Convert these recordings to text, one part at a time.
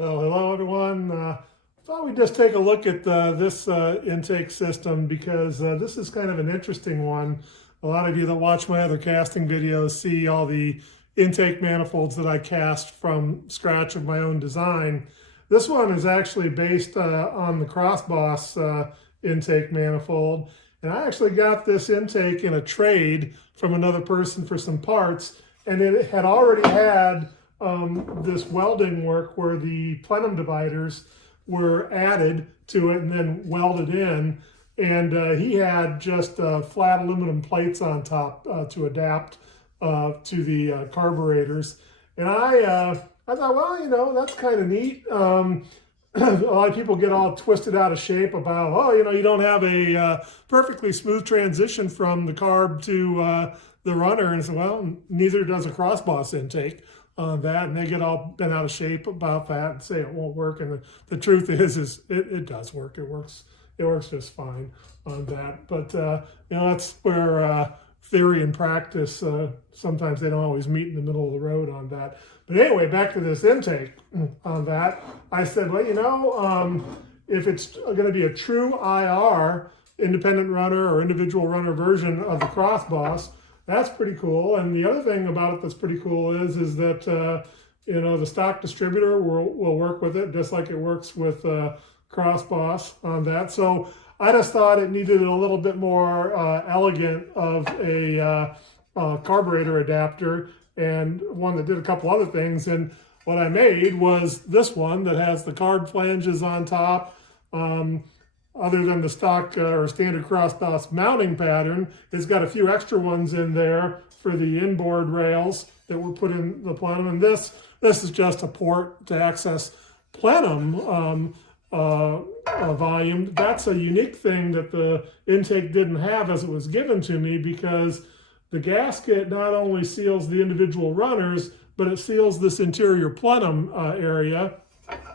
Well, hello everyone. Thought we'd just take a look at this intake system because this is kind of an interesting one. A lot of you that watch my other casting videos see all the intake manifolds that I cast from scratch of my own design. This one is actually based on the CrossBoss intake manifold. And I actually got this intake in a trade from another person for some parts, and it had already had this welding work where the plenum dividers were added to it and then welded in. And he had just flat aluminum plates on top to adapt to the carburetors. And I thought, well, you know, that's kind of neat. A lot of people get all twisted out of shape about, oh, you know, you don't have a perfectly smooth transition from the carb to the runner. And so, well, neither does a CrossBoss intake on that. And they get all bent out of shape about that and say it won't work. And the truth is it does work. It works just fine on that. But, you know, that's where theory and practice, sometimes they don't always meet in the middle of the road on that. But anyway, back to this intake on that. I said, well, you know, if it's going to be a true IR, independent runner or individual runner version of the CrossBoss, that's pretty cool. And the other thing about it that's pretty cool is that, you know, the stock distributor will work with it just like it works with CrossBoss on that. So I just thought it needed a little bit more elegant of a carburetor adapter, and one that did a couple other things. And what I made was this one that has the carb flanges on top. Other than the stock or standard CrossBoss mounting pattern, it's got a few extra ones in there for the inboard rails that were put in the plenum. And this is just a port to access plenum volume. That's a unique thing that the intake didn't have as it was given to me, because the gasket not only seals the individual runners, but it seals this interior plenum area.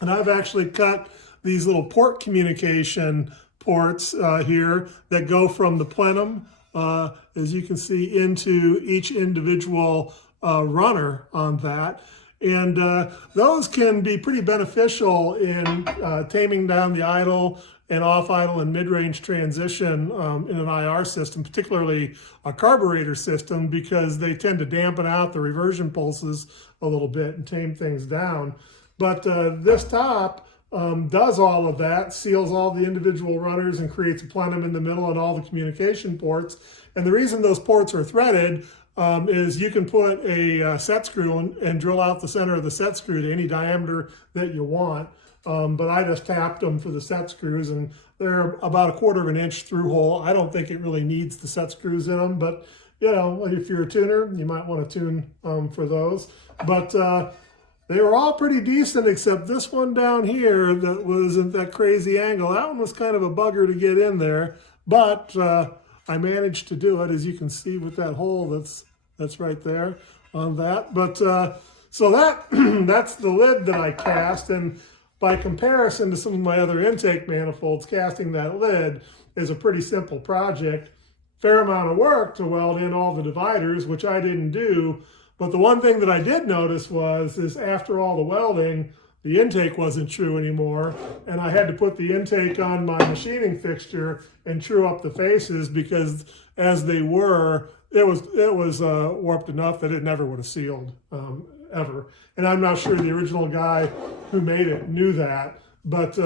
And I've actually cut these little port communication ports here that go from the plenum, as you can see, into each individual runner on that. And those can be pretty beneficial in taming down the idle and off idle and mid-range transition in an IR system, particularly a carburetor system, because they tend to dampen out the reversion pulses a little bit and tame things down. But this top does all of that, seals all the individual runners and creates a plenum in the middle and all the communication ports. And the reason those ports are threaded is you can put a set screw and drill out the center of the set screw to any diameter that you want. But I just tapped them for the set screws, and they're about 1/4 of an inch through hole. I don't think it really needs the set screws in them, but you know, if you're a tuner, you might want to tune for those. But they were all pretty decent, except this one down here that was at that crazy angle. That one was kind of a bugger to get in there, but I managed to do it, as you can see with that hole that's right there on that. But so that's the lid that I cast, and by comparison to some of my other intake manifolds, casting that lid is a pretty simple project. Fair amount of work to weld in all the dividers, which I didn't do. But the one thing that I did notice is after all the welding, the intake wasn't true anymore, and I had to put the intake on my machining fixture and true up the faces, because as they were, it was warped enough that it never would have sealed ever. And I'm not sure the original guy who made it knew that, but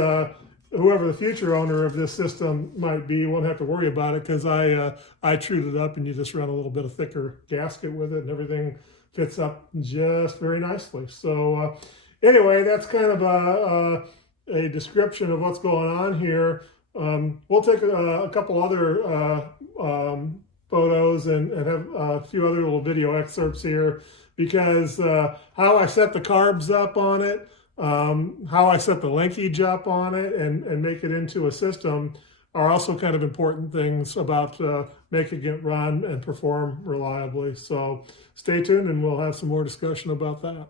whoever the future owner of this system might be won't have to worry about it, because I trued it up, and you just run a little bit of thicker gasket with it, and everything fits up just very nicely. So anyway, that's kind of a description of what's going on here. We'll take a couple other photos and have a few other little video excerpts here, because how I set the carbs up on it, how I set the linkage up on it and make it into a system are also kind of important things about making it run and perform reliably. So stay tuned, and we'll have some more discussion about that.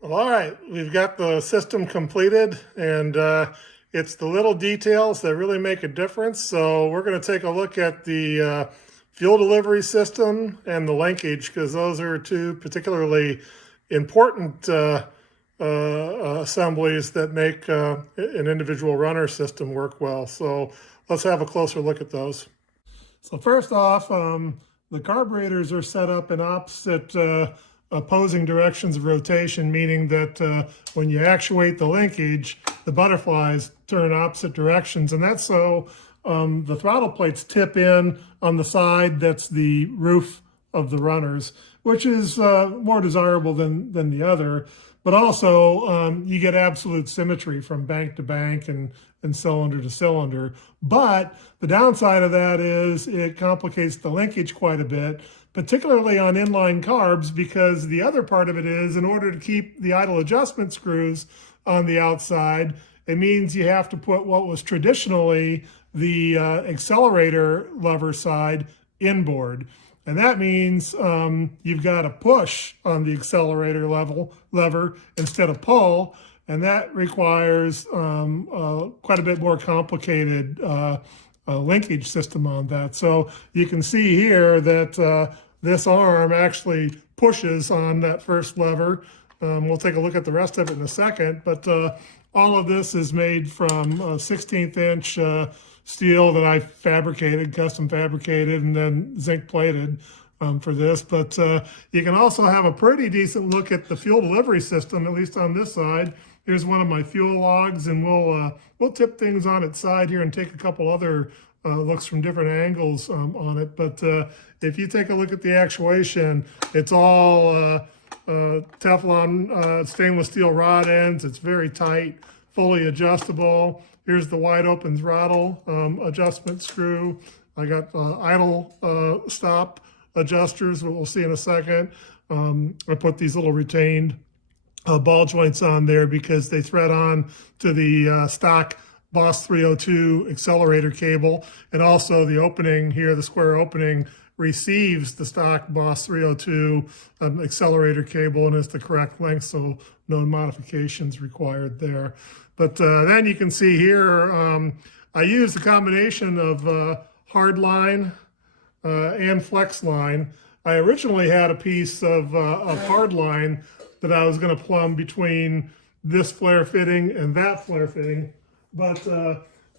Well, all right, we've got the system completed, and it's the little details that really make a difference. So we're going to take a look at the fuel delivery system and the linkage, because those are two particularly important assemblies that make an individual runner system work well. So let's have a closer look at those. So first off, the carburetors are set up in opposite opposing directions of rotation, meaning that when you actuate the linkage, the butterflies turn opposite directions, and that's so the throttle plates tip in on the side that's the roof of the runners, which is more desirable than the other. But also, you get absolute symmetry from bank to bank and cylinder to cylinder. But the downside of that is it complicates the linkage quite a bit, particularly on inline carbs, because the other part of it is, in order to keep the idle adjustment screws on the outside, it means you have to put what was traditionally the accelerator lever side inboard. And that means you've got to push on the accelerator lever instead of pull, and that requires quite a bit more complicated linkage system on that. So you can see here that this arm actually pushes on that first lever. We'll take a look at the rest of it in a second, but all of this is made from 16th inch steel that I fabricated, custom fabricated, and then zinc plated for this. But you can also have a pretty decent look at the fuel delivery system, at least on this side. Here's one of my fuel logs, and we'll tip things on its side here and take a couple other looks from different angles on it. But if you take a look at the actuation, it's all Teflon stainless steel rod ends. It's very tight, fully adjustable. Here's the wide open throttle adjustment screw. I got idle stop adjusters, what we'll see in a second. I put these little retained ball joints on there because they thread on to the stock Boss 302 accelerator cable. And also the opening here, the square opening, receives the stock Boss 302 accelerator cable and is the correct length, so no modifications required there. But then you can see here, I used a combination of hard line and flex line. I originally had a piece of hard line that I was going to plumb between this flare fitting and that flare fitting, but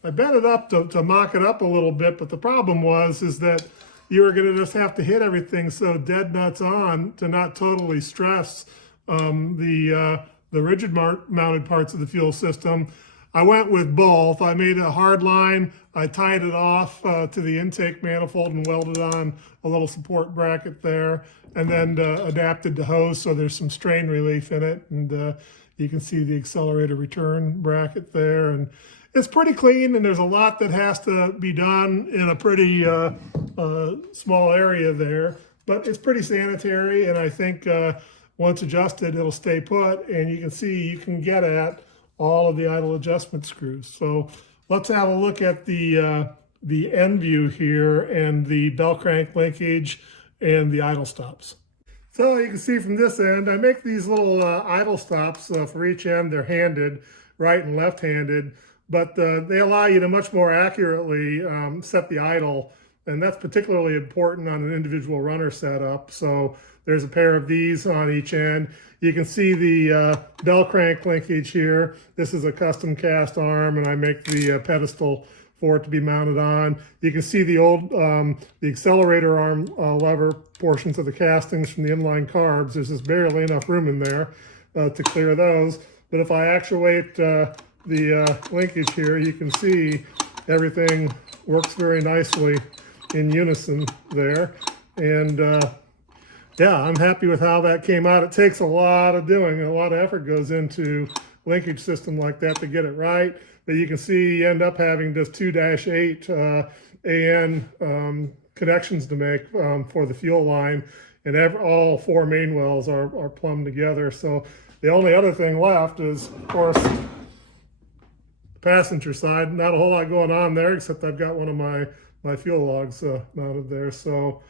I bent it up to mock it up a little bit. But the problem is that you were going to just have to hit everything so dead nuts on to not totally stress the rigid mounted parts of the fuel system. I went with both. I made a hard line. I tied it off to the intake manifold and welded on a little support bracket there, and then adapted the hose so there's some strain relief in it. And you can see the accelerator return bracket there. And it's pretty clean, and there's a lot that has to be done in a pretty small area there, but it's pretty sanitary, and I think once adjusted, it'll stay put, and you can see you can get at all of the idle adjustment screws. So let's have a look at the end view here and the bell crank linkage and the idle stops. So you can see from this end, I make these little idle stops for each end. They're handed, right and left-handed, but they allow you to much more accurately set the idle, and that's particularly important on an individual runner setup. So there's a pair of these on each end. You can see the bell crank linkage here. This is a custom cast arm, and I make the pedestal for it to be mounted on. You can see the old the accelerator arm lever portions of the castings from the inline carbs. There's just barely enough room in there to clear those. But if I actuate the linkage here, you can see everything works very nicely in unison there. And yeah, I'm happy with how that came out. It takes a lot of doing, a lot of effort goes into linkage system like that to get it right. But you can see you end up having just 2-8 AN connections to make for the fuel line, and all 4 main wells are plumbed together. So the only other thing left is, of course, the passenger side. Not a whole lot going on there, except I've got one of my fuel logs mounted there. So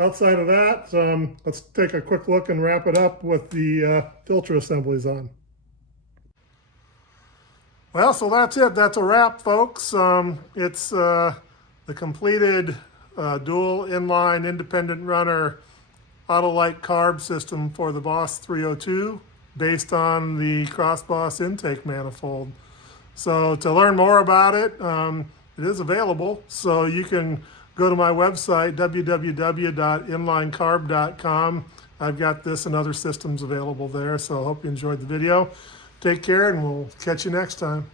outside of that, let's take a quick look and wrap it up with the filter assemblies on. Well, so that's it. That's a wrap, folks. It's the completed dual inline independent runner Autolite carb system for the Boss 302 based on the Crossboss intake manifold. So to learn more about it, it is available. So you can go to my website, www.inlinecarb.com. I've got this and other systems available there. So I hope you enjoyed the video. Take care, and we'll catch you next time.